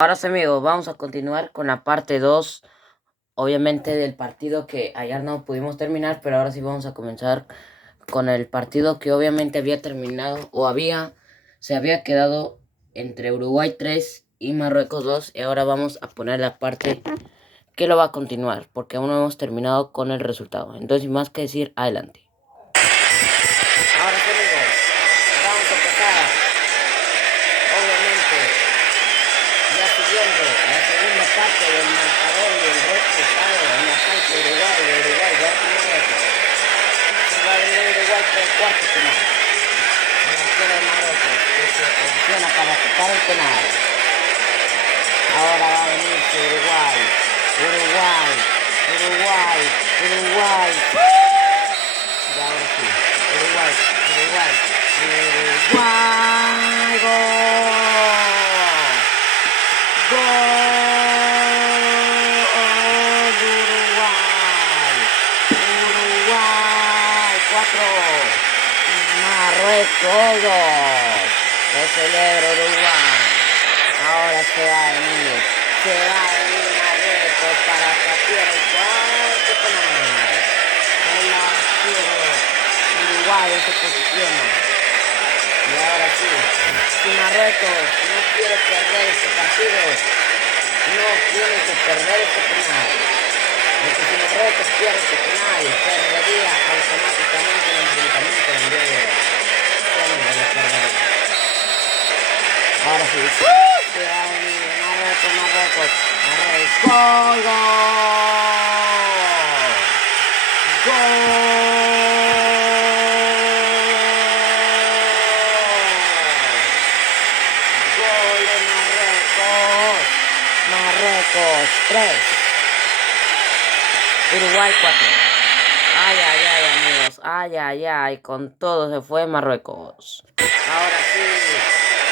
Ahora sí, amigos, vamos a continuar con la parte 2, obviamente del partido que ayer no pudimos terminar, pero ahora sí vamos a comenzar con el partido que obviamente había terminado se había quedado entre Uruguay 3 y Marruecos 2, y ahora vamos a poner la parte que lo va a continuar, porque aún no hemos terminado con el resultado. Entonces, sin más que decir, adelante. Ahora sí, amigos, vamos a empezar, obviamente, ya siguiendo la segunda parte del marcador y el resultado en la cancha de Uruguay versus Marruecos. Se va a venir Uruguay por el cuarto penal. El arquero de Marruecos que se posiciona para tocar el penal. Ahora va a venir Uruguay. Uruguay. Uruguay. Uruguay. Y ahora sí. Uruguay. Uruguay. Uruguay. ¡Gol! Uruguay 4, Marruecos 2. Lo celebra Uruguay. Ahora se va a venir Marruecos para patear el cuarto penal. El arquero uruguayo se posiciona. Y ahora sí, si Marruecos no quiere perder este partido, no tiene que perder este penal. Porque si Marruecos pierde este penal, perdería automáticamente el enfrentamiento del día de hoy. Ahora sí, se va a venir Marruecos. ¡Gol! Gol de Marruecos 3, Uruguay 4. Ay, amigos. Ay. Con todo se fue Marruecos. Ahora sí,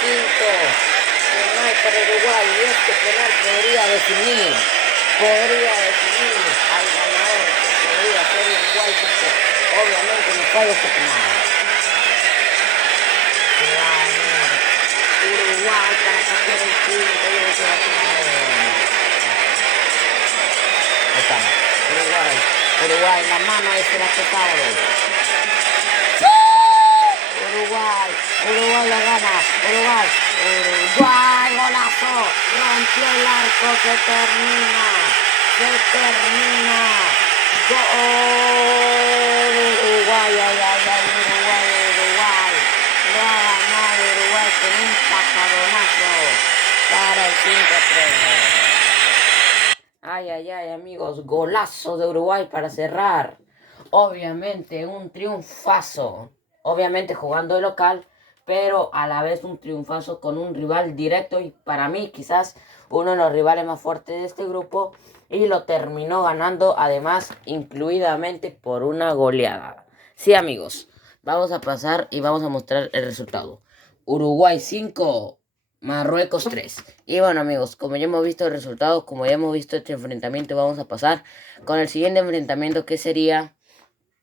quinto penal para Uruguay. Y este penal podría definir al ganador, que podría ser Uruguay, porque obviamente no falla este penal. Se va a venir Uruguay para sacar el quinto y se va a tener. Ahí estamos. Uruguay, la mano es el atacado. Uruguay la gana. Uruguay, golazo. Rompió el arco, se termina. Gol. Uruguay. Lo ha ganado Uruguay con un pasadonazo para el 5-3. Ay, amigos, golazo de Uruguay para cerrar. Obviamente un triunfazo. Obviamente jugando de local, pero a la vez un triunfazo con un rival directo y para mí quizás uno de los rivales más fuertes de este grupo, y lo terminó ganando además incluidamente por una goleada. Sí, amigos, vamos a pasar y vamos a mostrar el resultado. Uruguay 5, Marruecos 3. Y bueno, amigos, como ya hemos visto el resultado, como ya hemos visto este enfrentamiento, vamos a pasar con el siguiente enfrentamiento, que sería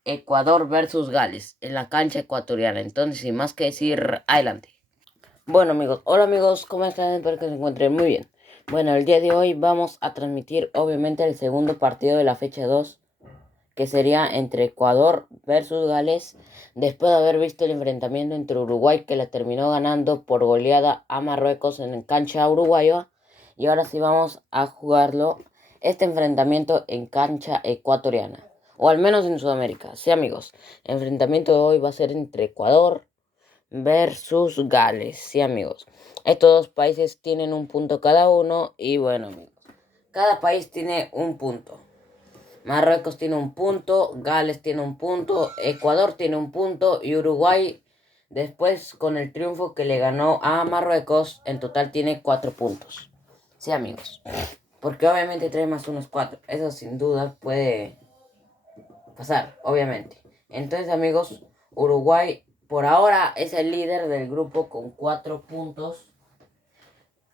Ecuador versus Gales en la cancha ecuatoriana. Entonces, sin más que decir, adelante. Bueno, amigos, hola amigos, ¿cómo están? Espero que se encuentren muy bien. Bueno, el día de hoy vamos a transmitir obviamente el segundo partido de la fecha 2, que sería entre Ecuador versus Gales, después de haber visto el enfrentamiento entre Uruguay, que la terminó ganando por goleada a Marruecos en cancha uruguaya. Y ahora sí vamos a jugarlo, este enfrentamiento, en cancha ecuatoriana, o al menos en Sudamérica. Sí, amigos, el enfrentamiento de hoy va a ser entre Ecuador versus Gales. Sí, amigos, estos dos países tienen un punto cada uno. Y bueno, amigos, cada país tiene un punto. Marruecos tiene un punto, Gales tiene un punto, Ecuador tiene un punto y Uruguay, después con el triunfo que le ganó a Marruecos, en total tiene 4 puntos. Sí, amigos, porque obviamente 3 más 1 es 4. Eso sin duda puede pasar, obviamente. Entonces, amigos, Uruguay por ahora es el líder del grupo con 4 puntos.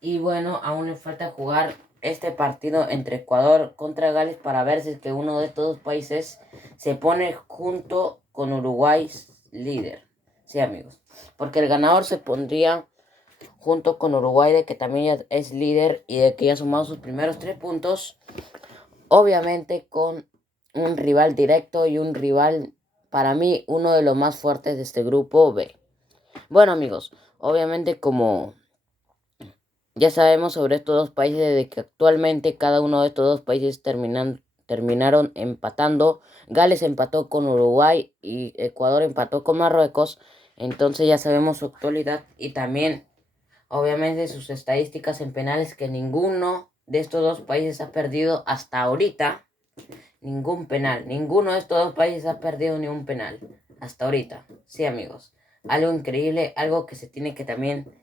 Y bueno, aún le falta jugar este partido entre Ecuador contra Gales para ver si es que uno de estos dos países se pone junto con Uruguay líder. Sí, amigos. Porque el ganador se pondría junto con Uruguay, de que también ya es líder y de que ya ha sumado sus primeros 3 puntos. Obviamente con un rival directo y un rival, para mí, uno de los más fuertes de este grupo B. Bueno, amigos, obviamente como ya sabemos sobre estos dos países, de que actualmente cada uno de estos dos países terminaron empatando. Gales empató con Uruguay y Ecuador empató con Marruecos. Entonces ya sabemos su actualidad y también obviamente sus estadísticas en penales, que ninguno de estos dos países ha perdido hasta ahorita ningún penal. Ninguno de estos dos países ha perdido ni un penal hasta ahorita. Sí, amigos. Algo increíble, algo que se tiene que también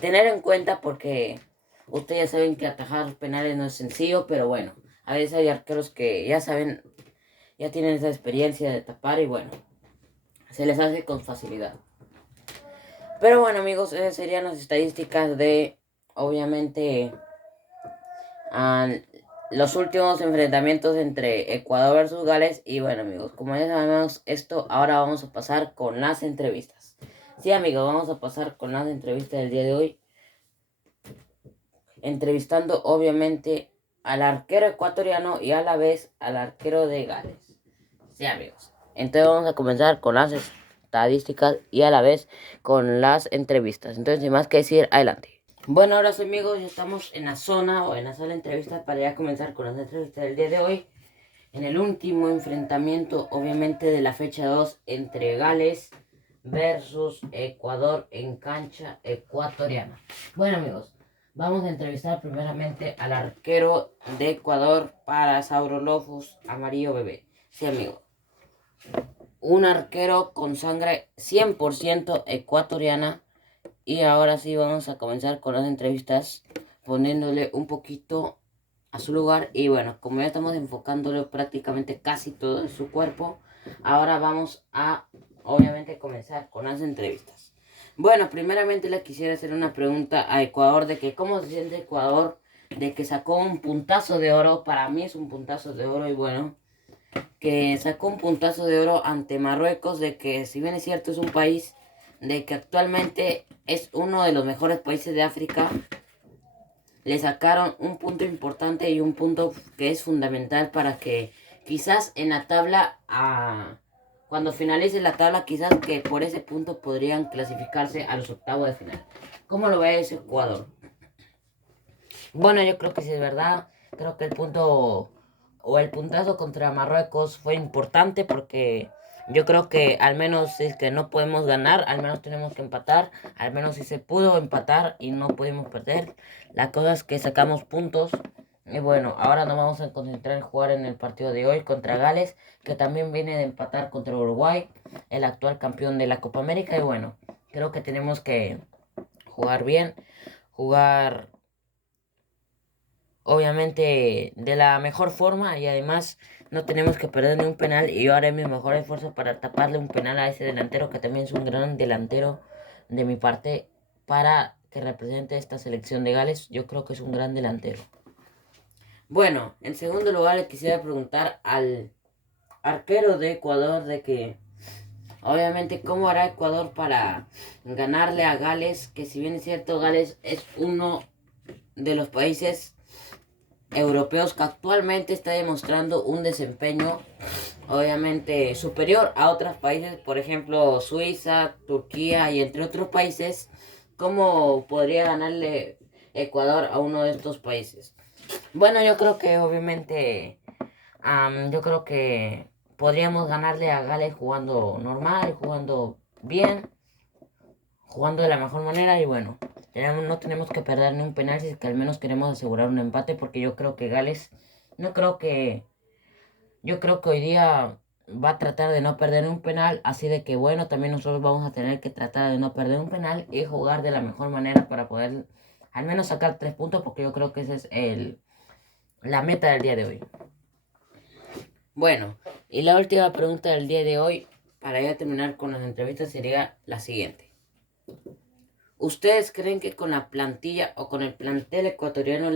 tener en cuenta, porque ustedes ya saben que atajar los penales no es sencillo, pero bueno, a veces hay arqueros que ya saben, ya tienen esa experiencia de tapar y bueno, se les hace con facilidad. Pero bueno, amigos, esas serían las estadísticas de, obviamente, los últimos enfrentamientos entre Ecuador versus Gales. Y bueno, amigos, como ya sabemos esto, ahora vamos a pasar con las entrevistas. Sí, amigos, vamos a pasar con las entrevistas del día de hoy, entrevistando obviamente al arquero ecuatoriano y a la vez al arquero de Gales. Sí, amigos. Entonces vamos a comenzar con las estadísticas y a la vez con las entrevistas. Entonces, sin más que decir, adelante. Bueno, ahora sí, amigos, ya estamos en la zona o en la sala de entrevistas para ya comenzar con las entrevistas del día de hoy. En el último enfrentamiento, obviamente, de la fecha 2 entre Gales versus Ecuador en cancha ecuatoriana. Bueno, amigos, vamos a entrevistar primeramente al arquero de Ecuador para Saurolophus Amarillo Bebé. Sí, amigo. Un arquero con sangre 100% ecuatoriana. Y ahora sí vamos a comenzar con las entrevistas, poniéndole un poquito a su lugar. Y bueno, como ya estamos enfocándole prácticamente casi todo en su cuerpo, ahora vamos a, obviamente, comenzar con las entrevistas. Bueno, primeramente le quisiera hacer una pregunta a Ecuador, de que cómo se siente Ecuador, de que sacó un puntazo de oro. Para mí es un puntazo de oro. Y bueno, que sacó un puntazo de oro ante Marruecos, de que si bien es cierto es un país de que actualmente es uno de los mejores países de África, le sacaron un punto importante y un punto que es fundamental para que quizás en la tabla, cuando finalice la tabla, quizás que por ese punto podrían clasificarse a los octavos de final. ¿Cómo lo ve ese Ecuador? Bueno, yo creo que sí es verdad. Creo que el punto o el puntazo contra Marruecos fue importante, porque yo creo que al menos si es que no podemos ganar, al menos tenemos que empatar. Al menos si se pudo empatar y no pudimos perder. La cosa es que sacamos puntos. Y bueno, ahora nos vamos a concentrar en jugar en el partido de hoy contra Gales, que también viene de empatar contra Uruguay, el actual campeón de la Copa América. Y bueno, creo que tenemos que jugar bien, jugar obviamente de la mejor forma, y además no tenemos que perder ni un penal, y yo haré mi mejor esfuerzo para taparle un penal a ese delantero, que también es un gran delantero de mi parte, para que represente esta selección de Gales. Yo creo que es un gran delantero. Bueno, en segundo lugar le quisiera preguntar al arquero de Ecuador, de que obviamente cómo hará Ecuador para ganarle a Gales, que si bien es cierto Gales es uno de los países europeos que actualmente está demostrando un desempeño obviamente superior a otros países, por ejemplo Suiza, Turquía y entre otros países. ¿Cómo podría ganarle Ecuador a uno de estos países? Bueno, yo creo que obviamente yo creo que podríamos ganarle a Gales jugando normal, jugando bien, jugando de la mejor manera. Y bueno, no tenemos que perder ni un penal si es que al menos queremos asegurar un empate, porque yo creo que Gales, no creo que, yo creo que hoy día va a tratar de no perder un penal, así de que bueno, también nosotros vamos a tener que tratar de no perder un penal y jugar de la mejor manera para poder al menos sacar 3 puntos, porque yo creo que esa es la meta del día de hoy. Bueno, y la última pregunta del día de hoy, para ya terminar con las entrevistas, sería la siguiente. ¿Ustedes creen que con la plantilla o con el plantel ecuatoriano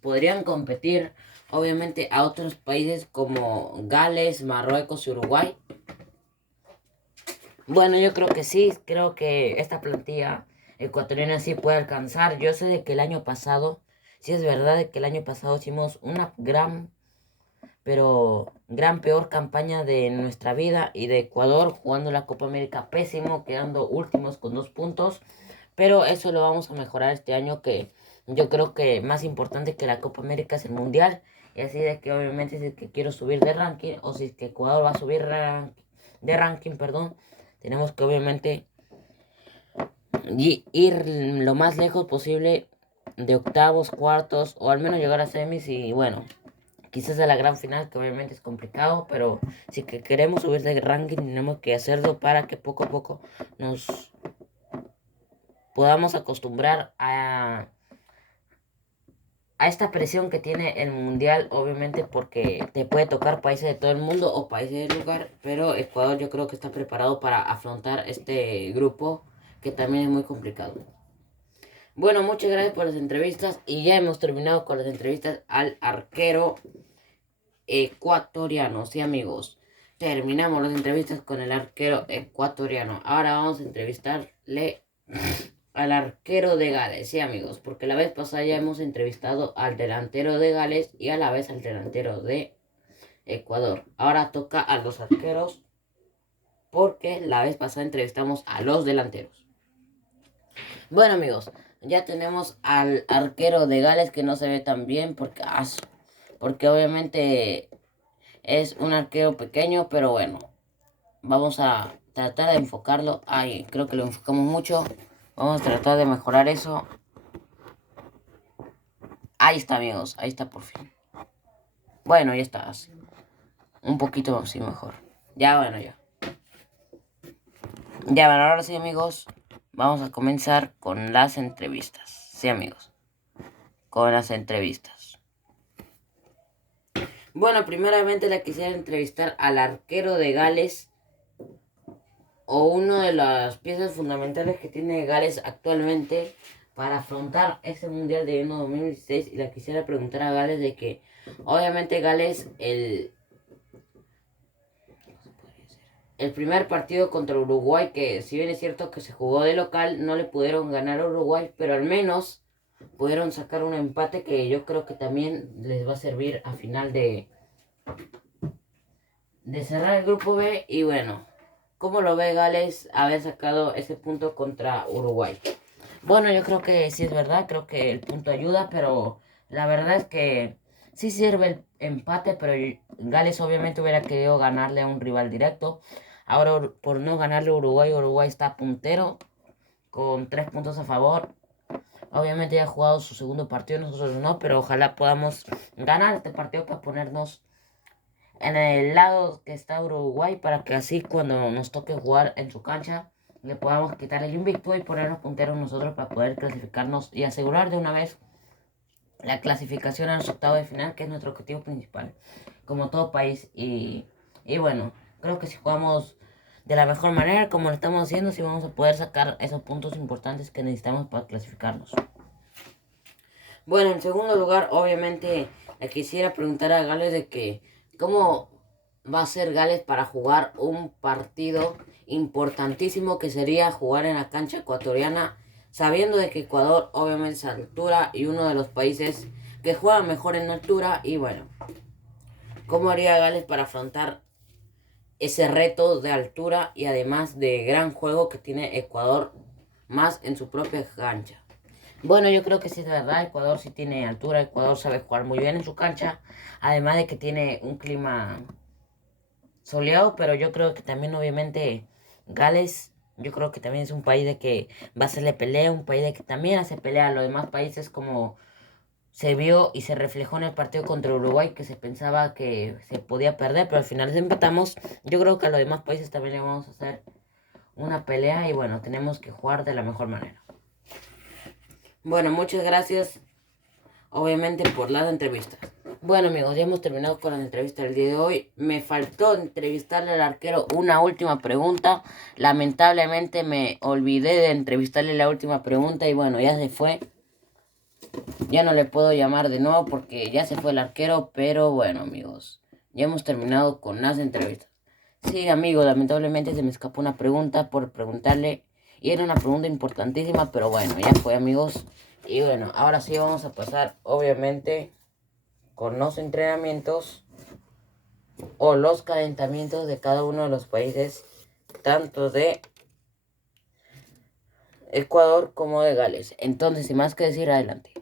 podrían competir, obviamente, a otros países como Gales, Marruecos y Uruguay? Bueno, yo creo que sí. Creo que esta plantilla ecuatoriana sí puede alcanzar. Yo sé de que el año pasado, sí es verdad de que el año pasado hicimos una gran, pero gran peor campaña de nuestra vida y de Ecuador jugando la Copa América pésimo, quedando últimos con 2 puntos. Pero eso lo vamos a mejorar este año, que yo creo que más importante que la Copa América es el Mundial. Y así de que obviamente si es que quiero subir de ranking o si es que Ecuador va a subir de ranking, perdón, tenemos que obviamente ir lo más lejos posible de octavos, cuartos o al menos llegar a semis y bueno, quizás a la gran final, que obviamente es complicado, pero si que queremos subir de ranking tenemos que hacerlo para que poco a poco nos podamos acostumbrar a esta presión que tiene el mundial, obviamente porque te puede tocar países de todo el mundo o países del lugar, pero Ecuador yo creo que está preparado para afrontar este grupo que también es muy complicado. Bueno, muchas gracias por las entrevistas y ya hemos terminado con las entrevistas al arquero ecuatoriano. Sí, amigos, terminamos las entrevistas con el arquero ecuatoriano. Ahora vamos a entrevistarle al arquero de Gales. Sí, amigos, porque la vez pasada ya hemos entrevistado al delantero de Gales y a la vez al delantero de Ecuador. Ahora toca a los arqueros porque la vez pasada entrevistamos a los delanteros. Bueno, amigos, ya tenemos al arquero de Gales, que no se ve tan bien porque obviamente es un arquero pequeño, pero bueno, vamos a tratar de enfocarlo. Ahí, creo que lo enfocamos mucho. Vamos a tratar de mejorar eso. Ahí está, amigos, ahí está por fin. Bueno, ya está así. Un poquito así mejor. Ya, bueno, ya. Ya, bueno, ahora sí, amigos, vamos a comenzar con las entrevistas. Sí, amigos, con las entrevistas. Bueno, primeramente le quisiera entrevistar al arquero de Gales, o una de las piezas fundamentales que tiene Gales actualmente para afrontar este Mundial de 2016. Y le quisiera preguntar a Gales de que, obviamente Gales, el primer partido contra Uruguay, que si bien es cierto que se jugó de local, no le pudieron ganar a Uruguay, pero al menos pudieron sacar un empate que yo creo que también les va a servir a final de cerrar el grupo B. Y bueno, ¿cómo lo ve Gales haber sacado ese punto contra Uruguay? Bueno, yo creo que sí es verdad, creo que el punto ayuda, pero la verdad es que sí sirve el empate, pero Gales obviamente hubiera querido ganarle a un rival directo. Ahora por no ganarle a Uruguay, Uruguay está puntero con 3 puntos a favor. Obviamente ya ha jugado su segundo partido, nosotros no, pero ojalá podamos ganar este partido para ponernos en el lado que está Uruguay, para que así cuando nos toque jugar en su cancha le podamos quitar el invicto y ponernos punteros nosotros para poder clasificarnos y asegurar de una vez la clasificación a los octavos de final, que es nuestro objetivo principal, como todo país. Y bueno, creo que si jugamos de la mejor manera, como lo estamos haciendo, sí vamos a poder sacar esos puntos importantes que necesitamos para clasificarnos. Bueno, en segundo lugar, obviamente, le quisiera preguntar a Gales de que cómo va a ser Gales para jugar un partido importantísimo, que sería jugar en la cancha ecuatoriana, sabiendo de que Ecuador obviamente es a altura y uno de los países que juega mejor en altura. Y bueno, ¿cómo haría Gales para afrontar ese reto de altura y además de gran juego que tiene Ecuador más en su propia cancha? Bueno, yo creo que sí es verdad, Ecuador sí tiene altura, Ecuador sabe jugar muy bien en su cancha, además de que tiene un clima soleado, pero yo creo que también obviamente Gales, yo creo que también es un país de que va a hacerle pelea, un país de que también hace pelea a los demás países, como se vio y se reflejó en el partido contra Uruguay, que se pensaba que se podía perder, pero al final empatamos. Yo creo que a los demás países también le vamos a hacer una pelea y bueno, tenemos que jugar de la mejor manera. Bueno, muchas gracias obviamente por las entrevistas. Bueno, amigos, ya hemos terminado con las entrevistas del día de hoy. Me faltó entrevistarle al arquero una última pregunta. Lamentablemente me olvidé de entrevistarle la última pregunta y bueno, ya se fue. Ya no le puedo llamar de nuevo porque ya se fue el arquero, pero bueno, amigos, ya hemos terminado con las entrevistas. Sí, amigos, lamentablemente se me escapó una pregunta por preguntarle Y era una pregunta importantísima, pero bueno, ya fue, amigos. Y bueno, ahora sí vamos a pasar, obviamente, con los entrenamientos o los calentamientos de cada uno de los países, tanto de Ecuador como de Gales. Entonces, sin más que decir, adelante.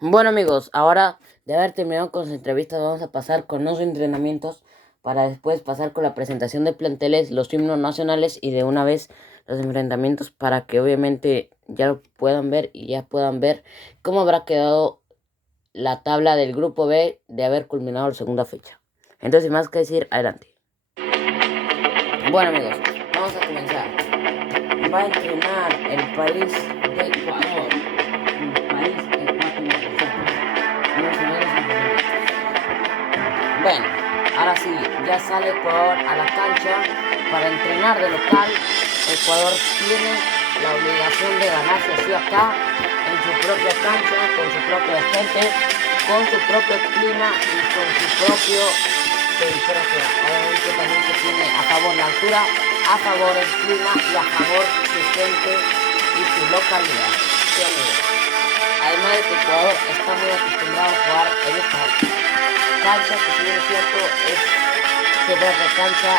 Bueno, amigos, ahora de haber terminado con las entrevistas, vamos a pasar con los entrenamientos para después pasar con la presentación de planteles, los himnos nacionales y de una vez los enfrentamientos para que obviamente ya lo puedan ver y ya puedan ver cómo habrá quedado la tabla del grupo B de haber culminado la segunda fecha. Entonces, sin más que decir, adelante. Bueno, amigos, vamos a comenzar. Va a entrenar el país de Ecuador. El país ecuatoriano. Bueno, ahora sí, ya sale Ecuador a la cancha para entrenar de local. Ecuador tiene la obligación de ganarse así acá, en su propia cancha, con su propia gente, con su propio clima y con su propio temperatura. Obviamente también se tiene a favor la altura, a favor el clima y a favor su gente y su localidad. Sí, amigos. Además de que Ecuador está muy acostumbrado a jugar en esta cancha, que si bien es cierto, es super de cancha,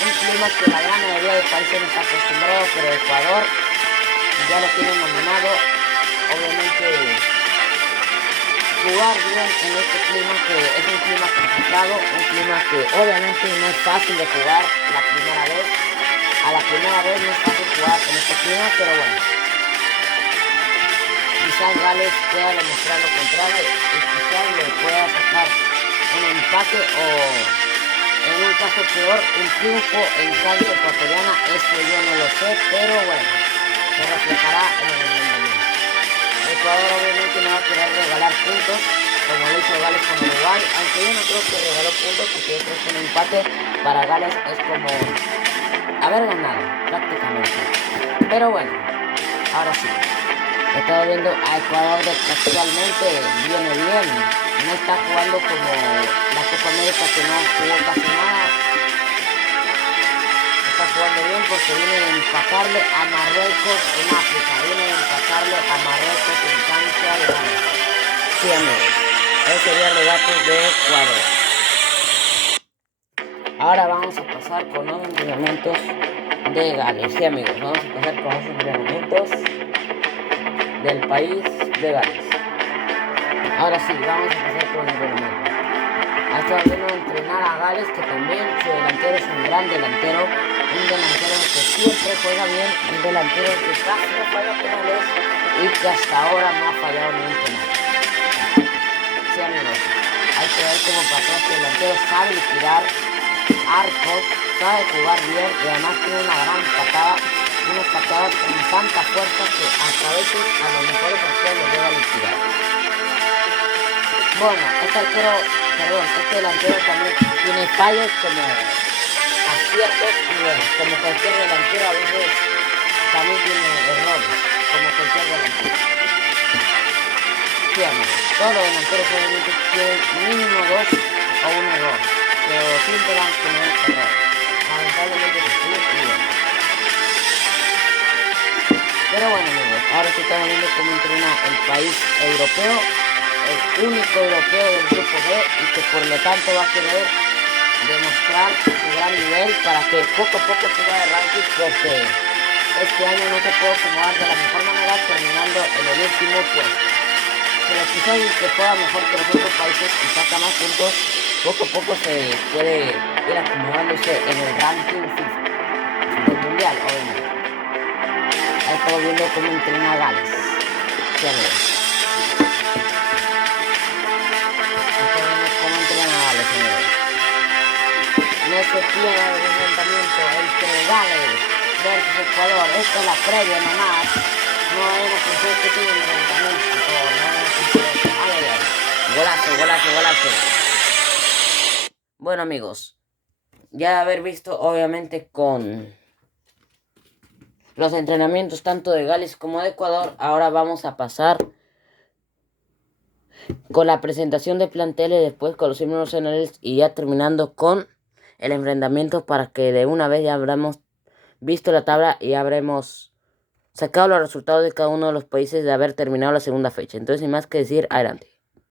un clima que la gran mayoría de países no está acostumbrado, pero Ecuador ya lo tiene nominado. Obviamente jugar bien en este clima, que es un clima complicado, un clima que obviamente no es fácil de jugar la primera vez. A la primera vez no es fácil jugar en este clima, pero bueno, quizás Gales pueda demostrar lo contrario y quizás le pueda sacar un empate o, en un caso peor, un triunfo en cancha ecuatoriana. Eso yo no lo sé, pero bueno, se reflejará en el enfrentamiento. Ecuador obviamente no va a querer regalar puntos como lo hizo Gales con Uruguay, aunque yo no creo que regaló puntos, porque yo creo que un empate para Gales es como haber ganado prácticamente. Pero bueno, ahora sí, estaba viendo a Ecuador de que actualmente viene bien, no está jugando como la Copa América, que no jugó casi nada. Está jugando bien porque viene de empatarle a Marruecos en África, viene de empatarle a Marruecos en cancha de Gales. Sí, amigos, esos serían los datos de Ecuador. Ahora vamos a pasar con los entrenamientos de Gales. Sí, amigos, vamos a pasar con los entrenamientos del país de Gales. Ahora sí, vamos a pasar con el entrenamiento. Hasta viendo entrenar a Gales, que también su delantero es un gran delantero, un delantero que siempre juega bien, un delantero que casi no falla penales y que hasta ahora no ha fallado ni un penal. Sí, amigos, hay que ver cómo para este delantero sabe liquidar arcos, sabe jugar bien y además tiene una gran patada, una patada con tanta fuerza que hasta a veces a los mejores arqueros los llega a liquidar. Bueno, este delantero también tiene fallos como aciertos y bueno, como cualquier delantero a veces también tiene errores, como cualquier delantero. Sí, amigos, todos los delanteros obviamente tienen mínimo dos o un error, pero siempre van a tener errores. Lamentablemente se sí y bueno. Pero bueno, amigos, ahora sí estamos viendo cómo entrena el país europeo, el único europeo del grupo B, y que por lo tanto va a querer demostrar su gran nivel para que poco a poco suba de ranking, porque este año no se puede acomodar de la mejor manera terminando en el último puesto. Pero quizás el que juega mejor que los otros países y saca más puntos, poco a poco se puede ir acomodándose en el ranking FIFA del mundial, obviamente. Ahí estamos viendo cómo entrena Gales. Sí, amigos. Estamos viendo cómo entrena Gales, amigos. No se pierda el enfrentamiento entre Gales versus Ecuador. Esta es la previa nomás. No vamos a pensar que tiene el enfrentamiento. No vamos a pensar. Ay, ay, ay. Golazo, golazo, golazo. Bueno, amigos, ya de haber visto obviamente con los entrenamientos tanto de Gales como de Ecuador, ahora vamos a pasar con la presentación de planteles, después con los himnos nacionales y ya terminando con el enfrentamiento para que de una vez ya habremos visto la tabla y habremos sacado los resultados de cada uno de los países de haber terminado la segunda fecha. Entonces, sin más que decir, adelante.